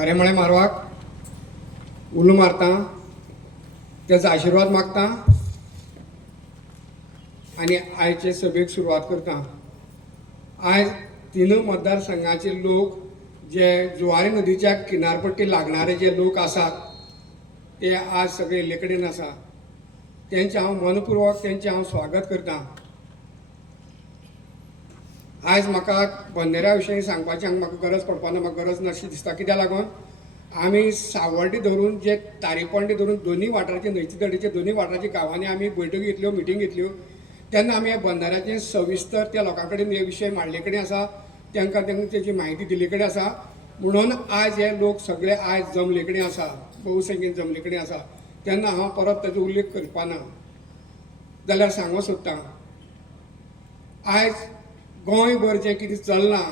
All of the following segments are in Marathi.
कार्यामळे मारवाक उलो मारता, त्याचा आशीर्वाद मागता आणि आयचे सभेक सुरवात करता। आज तीन मतदारसंघाचे लोक जे जुवारी नदीच्या किनारपट्टी लागणारे जे लोक असतात ते आज सगळे इल्लेकडेन आसा। त्यांचे हांव मनपूर्वक त्यांचे हांव स्वागत करता। आज म्हाका बंदेऱ्या विशयी सांगपाची म्हाका गरज पडपाना, म्हाका गरज नाशी दिसता। कित्याक लागून आमी सावड्डी धरून जे तारीपोंडे धरून दोन्ही वाठाराचे न्हंयचे दडेचे दोन्ही वाठाराचे गांवांनी आमी बैठकी घेतल्यो, मिटींग घेतल्यो, तेन्ना आमी ह्या बंधाऱ्याचे सविस्तर त्या लोकां कडेन हे विशय मांडले कडेन आसा, तांकां तेची म्हायती दिले कडेन आसा। म्हणून आज हे लोक सगळे आज जमले कडेन आसा, भोवसंख्येन जमले कडेन आसा। तेन्ना हांव परत ताचो उल्लेख करपाना, जाल्यार सांगूंक सोदतां आज गोंयभर जें कितें चल्लां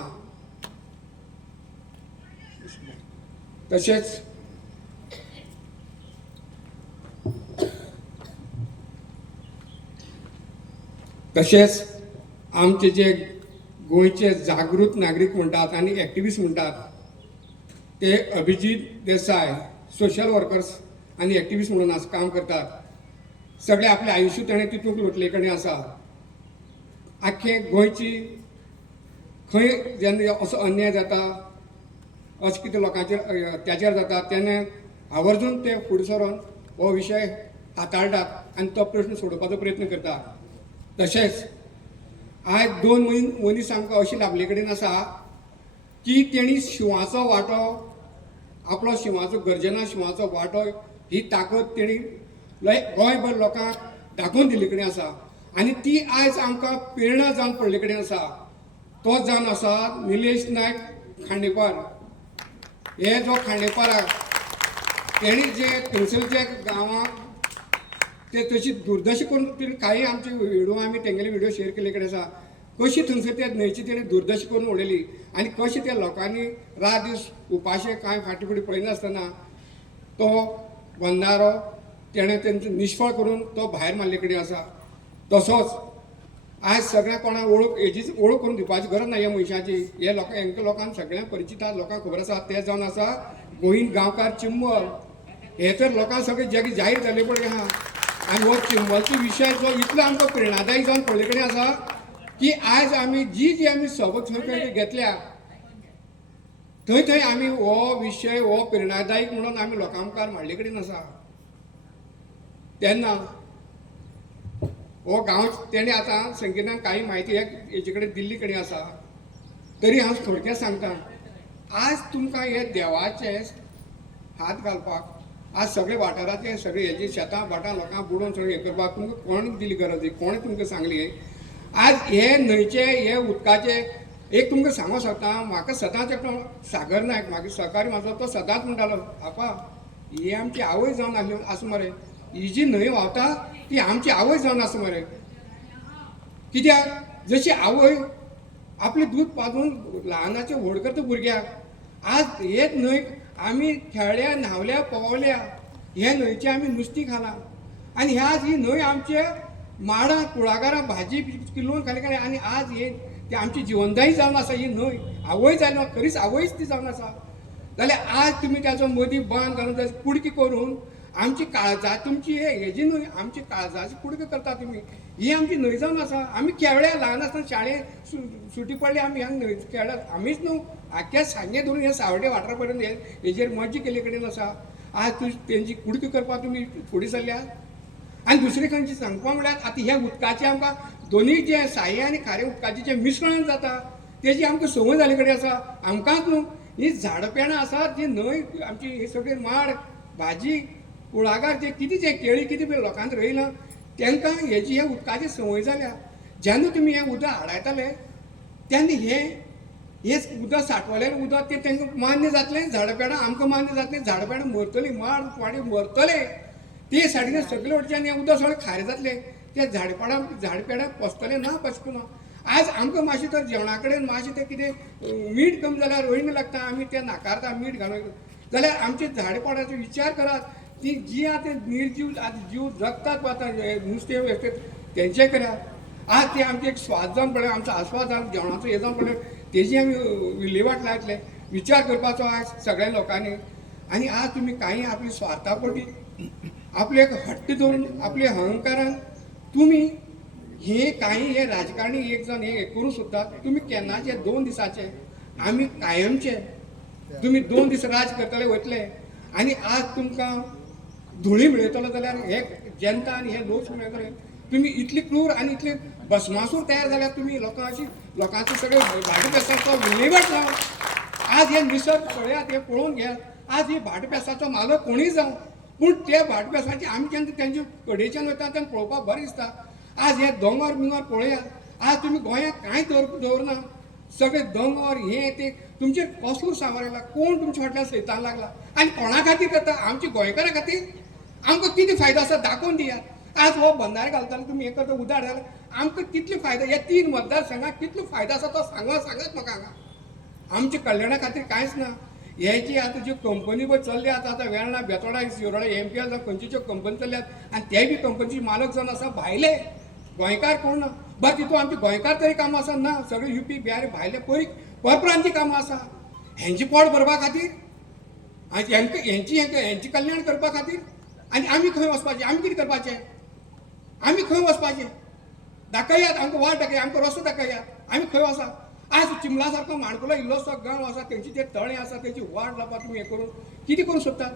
तशेंच आमचे जे गोंयचे जागृत नागरीक म्हणटात आनी एक्टिविस्ट म्हणटात ते अभिजीत देसाय सोशल वर्कर्स आनी एक्टिविस्ट म्हणून आज काम करतात। सगळे आपले आयुश्य ताणें तितूंत लोटले कडेन आसा। आख्खे गोंयची खंय जेन्ना असो अन्याय जाता, अशें कितें लोकांचेर अत्याचार जाता तेन्ना आवर्जून ते फुडें सरून हो विशय हाताळटात आनी तो प्रश्न सोडोवपाचो प्रयत्न करतात। तशेंच आज दोन मनीस आमकां अशी लाभले कडेन आसा की तेणी शिवाचो वांटो, आपलो शिवाचो गर्जना शिवाचो वांटो ही ताकद तेणी गोंयभर लोकांक दाखोवन दिले कडेन आसा आनी ती आज आमकां प्रेरणा जावन पडले कडेन आसा। तो जावन आसा निलेश नायक खांडेपार। हे जो खांडेपार तेणी जे थंयसरच्या गांवांत ते तशी दुर्दशा करून काही आमचे व्हिडिओ आमी तेंगेले व्हिडिओ शेअर केले कडेन आसा, कशी थंयसर त्या न्हंयची तेणी दुर्दशा करून उडयली आनी कशी त्या लोकांनी रात दीस उपाशे कांय फाटी फुडें पळयनासतना तो बंधारो तेणें तेंचो निश्फळ करून तो भायर मारले कडेन आसा। तसोच आज सगळ्या कोणाक हेजीच वळख करून दिवपाची गरज ना ह्या मनशाची। हे हेंका लोकांक सगळ्यांक परिचित आसा, लोकांक खबर आसा। ते जावन आसा गोंयन गांवकार चिंबल। हे तर लोकांक सगळे जग जाहीर जाले पळय आहा। आनी हो चिंबलचो विशय जो इतलो आमकां प्रेरणादायी जावन पडले कडेन आसा की आज आमी जी आमी सबक थंय घेतल्या थंय आमी हो विशय हो प्रेरणादायक म्हणून आमी लोकां मुखार मांडले कडेन आसा। तेन्ना हो गांव तेणे आतां संगीतान काही म्हायती हेचे कडेन दिल्ली कडेन आसा, तरी हांव थोडक्यात सांगता। आज तुमकां हे देवाचे हात घालपाक आज सगळे वाठाराचे सगळे हेजे शेतां भाटां लोकांक बुडोवन सगळें हें करपाक तुमकां कोण दिली गरज, कोणें तुमकां सांगली? आज हे न्हंयचे हे उदकाचे एक तुमकां सांगूंक सोदता। म्हाका सदांच एकटो सागर नायक म्हाका सहकारी म्हाजो तो सदांच म्हणटालो, आपा ही आमची आवय जावन आसली आसा मरे, ही जी न्हंय व्हांवता ती आमची आवय जावन आसा मरे। कित्याक जशी आवय आपलें दूद पाजून ल्हानाचे व्हड करता भुरग्याक, आज हेच न्हंय आमी खेळ्ळ्या न्हावल्या पोवल्या, हे न्हंयचे आमी नुस्तीं खाला आनी आज ही न्हंय आमचे माडां कुळागरां भाजी किलोवन खाली काय आनी आज हे ती आमची जिवनदायी जावन आसा ही न्हंय। आवय जाली खरीच आवयच ती जावन आसा। जाल्यार आज तुमी ताचो मदीं बांद घालून ताची कुडकी करून आमची काळजा तुमची हेजी न्हय आमची काळजाची कुडकी करता तुमी, ही आमची न्हंय जावन आसा। आमी खेळ्ळ्या ल्हान आसतना शाळेक सुटी पडली आमी ह्या न्हंय खेळ्ळ्यात आमीच न्हू, आख्या सांजे धरून हे सावड्डे वाठारा पर्यंत हेजेर मज्जा केले कडेन आसा। आज तेंची कुडकी करपाक तुमी फुडें सरल्यात। आनी दुसरे खंयची सांगपा म्हळ्यार आतां ह्या उदकाचे आमकां दोनूय जे साये आनी खारे उदकाचें जें मिश्रण जाता तेजी आमकां संवय जाले कडेन आसा। आमकांच न्हू ही झाडां पेणां आसात जी न्हंय आमची हे सगळे माड भाजी कुळागर जे कितें जे केळी कितें पळय लोकांनी रोयलां तांकां हेजी ह्या उदकाची संवय जाल्या। जेन्ना तुमी हें उदक हाडायताले तेन्ना हें उदक सांठवलेलें उदक तें तांकां मान्य जातलें, झाडां पेडां आमकां मान्य जातलें, झाडां पेडां मरतलीं, माड वाडे मरतले, ते सायडीन सगळे वटच्यान हें उदक सगळें खारें जातलें, ते झाड पेडां पसतले ना पसकून। आज आमकां मातशें तर जेवणा कडेन मातशें तें कितें मीठ कमी जाल्यार रोयणी लागता, आमी तें नाकारता मीठ घालून, जाल्यार आमचे झाड पाडाचो विचार करात। ती जी आतां निर्जीव आतां जीव जगतात वता नुस्तें वेस्तें तेंचे करात। आज ते आमचे एक स्वाद जावन पडले, आमचो आस्वाद जावन जेवणाचो हे जावन पडले, तेजी आमी विल्हेवाट लायतले। विचार करपाचो आज सगळ्या लोकांनी. आणि आज तुम्ही काही आपली स्वार्थापोटी आपले एक हट्ट धरून आपले अहंकारान तुम्ही हे काही हे राजकारणी एक जण हे करू सुद्धा तुम्ही केन्नाचे 2 दिसाचे आम्ही कायमचे तुम्ही 2 दीस राज करतले वयतले आणि आज तुमकां धुळी मिळयतलो जाल्यार हे जनता आनी हे लोक मेळटले. तुम्ही इतली क्रूर आणि इतले भस्मासूर तयार जाल्यार तुम्ही लोकांचे सगळे भाटपेसाचो विल्हेवाट लावन आज हे निसर्ग पळयात हे पळोवन घ्यात. आज हे भाटपेसाचो मालक कोणीय जावं पूण ते भाटपेसाची आमी जेन्ना तेंचे कडेच्यान वयता तेन्ना पळोवपाक बरें दिसता. आज हे दोंगर बिंगर पळयात आज तुम्ही गोंयांत कांय दवरना सगळे दोंगर हे ते तुमचे कसलो सांबार येयला कोण तुमच्या फाटल्यान सैतान लागला आनी कोणा खातीर करता आमच्या गोंयकारा खातीर आमकां कितें फायदो आसा दाखोवन दियात. आज हो बंधारे घालताले तुमी हे करता उदार जाल्यार आमकां कितले फायदो हे 3 मतदारसंघात कितलो फायदो आसा तो सांगात म्हाका हांगा. आमच्या कल्याणा खातीर कांयच ना. हेची आतां ज्यो कंपनी पळय चल्ल्या आतां वेर्णा बेतोडा शिरोडा एमपीएल जावं खंयच्यो कंपनी चल्ल्यात आनी ते बी कंपनीचे मालक जावन आसा भायले गोंयकार कोण ना. बरें तितून आमचे गोंयकार तरी कामां आसा ना सगळे UP बिहार भायले परप्रांतीय कामां आसा. हेंची पोट भरपा खातीर हेंची कल्याण करपा खातीर आनी आमी खंय वचपाचें आमी कितें करपाचें आमी खंय वचपाचें दाखयात आमकां वाट दाखयात आमकां रस्तो दाखयात आमी खंय वसा. आज चिमला सारको माणकुलो इल्लोसो गांव आसा तेंची ते तळें आसा तेंची वाट लावपाक तुमी हें करून कितें करूं सोदतात.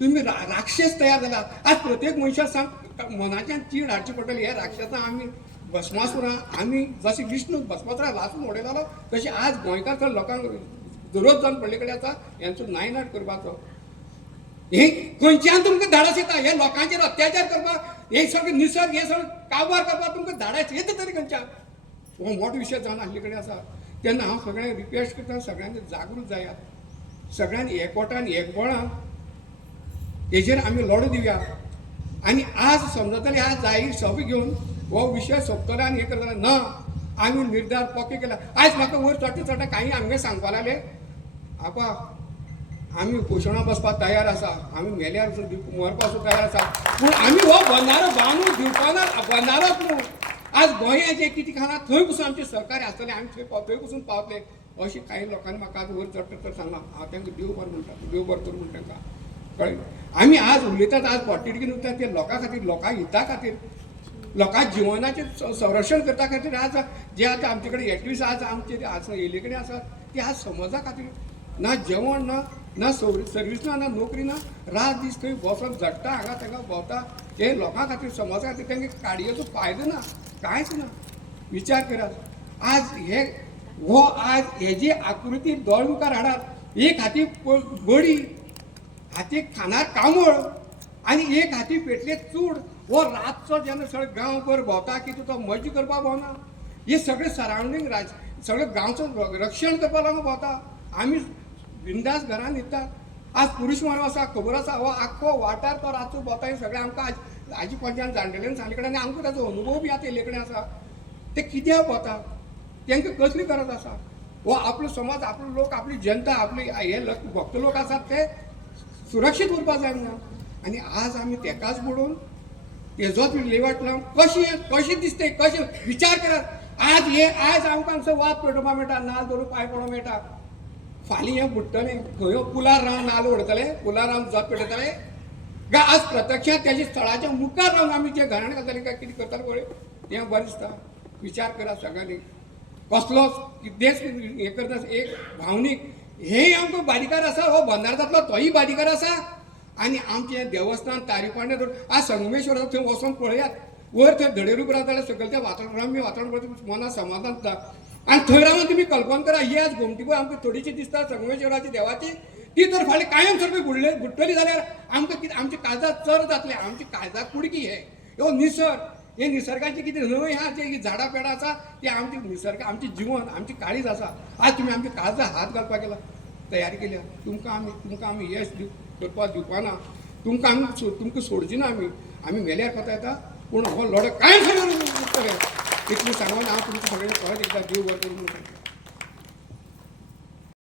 तुम्ही राक्षस तयार जाला. आज प्रत्येक मनशाक सांग मनाच्यान चीड हाडची पडटली. हे राक्षसां आमी भस्मासुरां आमी जशें विष्णू भस्मासुरां लासून उडयतालो तशें आज गोंयकार तर लोकांक जरूरत जावन पडले कडेन आसा हेंचो नायनाट करपाचो. हे खंयच्यान तुमकां धाडस येता हे लोकांचेर अत्याचार करपाक हे सगळें निसर्ग हे सगळें काबार करपाक तुमकां धाडस येता तरी खंयच्यान. हो मोठो विशय जावन आसले कडेन आसा तेन्ना हांव सगळ्यांक रिक्वेस्ट करता सगळ्यांनी जागृत जायात सगळ्यांनी एकवटान एकबळान हेजेर आमी लढो दिवया. आनी आज समजतले आज जाहीर सभा घेवन हो विशय सोंपतले आनी हें करतले ना आमी निर्धार पक्के केला. आयज म्हाका वयर चडटा काही हांवें सांगपा लागले आपा आमी उपोशणां बसपाक तयार आसा आमी मेल्यार मरपाक तयार आसा पूण आमी हो बंधारो बांदून दिवपाना बंधारोच न्हू. आज गोंयाचें कितें खाना थंय पसून आमचें सरकार आसतलें आमी थंय पसून पावतले अशें काही लोकांनी म्हाका आज वयर चडटा सांगलां. हांव तांकां देव बरें म्हणटा देव बरें करूं म्हण तांकां कळ्ळें. आमी आज उलयतात आज पोटिटिकीन उरतात ते लोकां खातीर लोकां हिता खातीर लोकां जिवनाचें संरक्षण करता खातीर आज जे आतां आमचे कडेन एक्टिव्हिस्ट आज आमचे आज येयले कडेन आसात ते आज समाजा खातीर ना जेवण ना सर्वीस ना नोकरी ना रात दीस थंय बसोन झडटा हांगा तांकां भोंवता हे लोकां खातीर समाजा खातीर तांकां काडयेचो फायदो ना कांयच ना. विचार करात आज हेजी आकृती दोळ मुखार हाडात एक हाती बडी हातीक खानार कांबळ आनी एक हाती पेटले चूड हो रातचो जेन्ना सगळे गांवभर भोंवता की तो मजा करपाक भोंवना. हे सगळे सरावंडींग सगळे गांवचो रक्षण करपाक लागून भोंवता. आमी बिंदास घरान न्हिदतात. आज पुरुश मानव आसा खबर आसा हो आख्खो वाठार तो रातचो भोंवता हे सगळें आमकां आजी पंचान जाणटेल्यान सांगले कडेन आनी आमकां ताचो अनुभव बी आतां येयले कडेन आसा. ते कित्याक भोंवता तांकां कसली गरज आसा. हो आपलो समाज आपलो लोक आपली जनता आपली हे भक्त लोक आसात ते सुरक्षीत उरपाक जाय म्हणून आनी आज आमी तेकाच बुडोवन तेजोच विल्हेवाट लावन कशें दिसते कशें विचार करात. आज आमकां वाद पेटोवपाक मेळटा नाल्ल धरून पांय पडोवंक मेळटा. फाल्यां हें बुडटलें खंय पुलार रावन नाल्ल उडयतले पुलार रावन जोत पेटयतले काय आज प्रत्यक्षात त्याच्या स्थळाच्या मुखार रावन आमी जे घराणे घालतले काय कितें करतले पळय तें बरें दिसता. विचार करा सगळ्यांनी कसलोच देश हें करता एक भावनीक हे आमकां बारीकार आसा हो बंधार जातलो तोय बारीकार आसा आनी आमचें देवस्थान तारीपांडे आज संगमेश्वर थंय वचोन पळयात वयर थंय धडेर उबो रावता जाल्यार सकयल त्या वातावरण मनाक समाधान जाता. आनी थंय रावन तुमी कल्पना करा ही आज घुमटी पळय आमकां थोडीशी दिसता संगमेश्वराची देवाची ती तर फाल्यां कायम सारकी बुडटली जाल्यार आमकां कितें आमच्या काळजाक चर जातलें आमची काळजाक कुडकी हे निसर्ग हे निसर्गाचे कितें न्हंय आहा जे झाडां पेडां आसा ते आमचे निसर्ग आमचें जिवन आमची काळीज आसा. आज तुमी आमच्या काळजाक हात घालपाक गेला तयारी केल्या तुमकां आमी यश करपाक दिवपाना तुमकां सोडची ना आमी मेल्यार कोता येता पूण हो लढो कांय खबर इतलें सांगून हांव तुमकां सगळ्यांक परत एकदां देव बरें करूं म्हणटा.